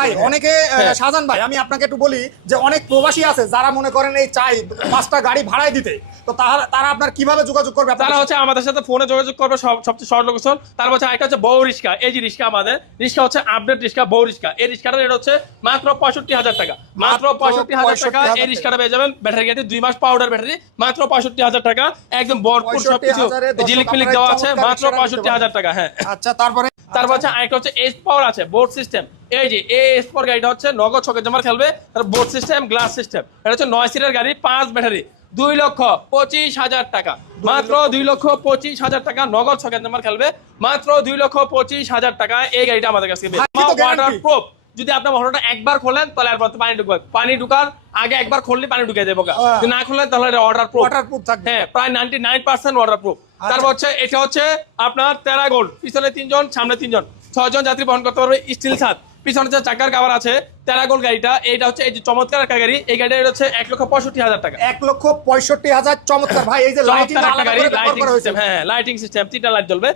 ভাই অনেকে শাহজাহান ভাই আমি আপনাকে একটু বলি যে অনেক প্রবাসী আছে যারা মনে করেন এই চাই 5টা গাড়ি ভাড়ায় দিতে, তো তারা আপনার কিভাবে যোগাযোগ করবে? তারা হচ্ছে আমাদের সাথে ফোনে যোগাযোগ করবে, সবচেয়ে সহজ লোকেশন। তারপর হচ্ছে একটা হচ্ছে বউ রিক্সা, এই যে রিক্সা আমাদের রিক্সা হচ্ছে আপডেট রিক্সা, বউ রিক্সা। এই রিক্সাটা রেট হচ্ছে মাত্র 65,000 টাকা, মাত্র 65,000 টাকা। এই রিক্সাটা পেয়ে যাবেন ব্যাটারি গাড়ি 2 মাস পাউডার ব্যাটারি, মাত্র 65,000 টাকা, একদম ভরপুর সবকিছু ঝিলিক মিলিক দেওয়া আছে, মাত্র 65,000 টাকা। হ্যাঁ আচ্ছা, তারপর হচ্ছে আরেকটা হচ্ছে এস পাওয়ার আছে, বোর্ড সিস্টেম। এই যে এস পাওয়ার গাড়িটা হচ্ছে নগদ ছকে জমা খেলবে, তার বোর্ড সিস্টেম, গ্লাস সিস্টেম। এটা হচ্ছে 9 সিটের গাড়ি, 5 ব্যাটারি, 2,25,000 টাকা, মাত্র 2,25,000 টাকা। নগদ ছকে জমা খেলবে, মাত্র 2,25,000 টাকা। এই গাড়িটা আমাদের কাছে ওয়াটার প্রুফ। যদি আপনার মোটরটা একবার খোলেন তাহলে আর পানি ঢুকবে, পানি ঢুকার আগে একবার খুললে পানি ঢুকে যাবে, যদি না খুললেন তাহলে ওয়াটার প্রুফ থাকবে। হ্যাঁ, প্রায় 99% ওয়াটার প্রুফ। তারপর হচ্ছে এটা হচ্ছে আপনার টেরা গোল্ড, পিছনে 3 জন সামনে 3 জন, 6 জন যাত্রী বহন করতে পারবে। স্টিল ছাদ, পিছনে যে চাকার কভার আছে। টেরা গোল্ড গাড়িটা, এইটা হচ্ছে এই যে চমৎকার একটা গাড়ি। এই গাড়িটা হচ্ছে 1,65,000 টাকা, 1,65,000। চমৎকার ভাই, এই যে লাইটিং লাইটিং সিস্টেম, হ্যাঁ লাইটিং সিস্টেম, 3টা লাইট জ্বলবে।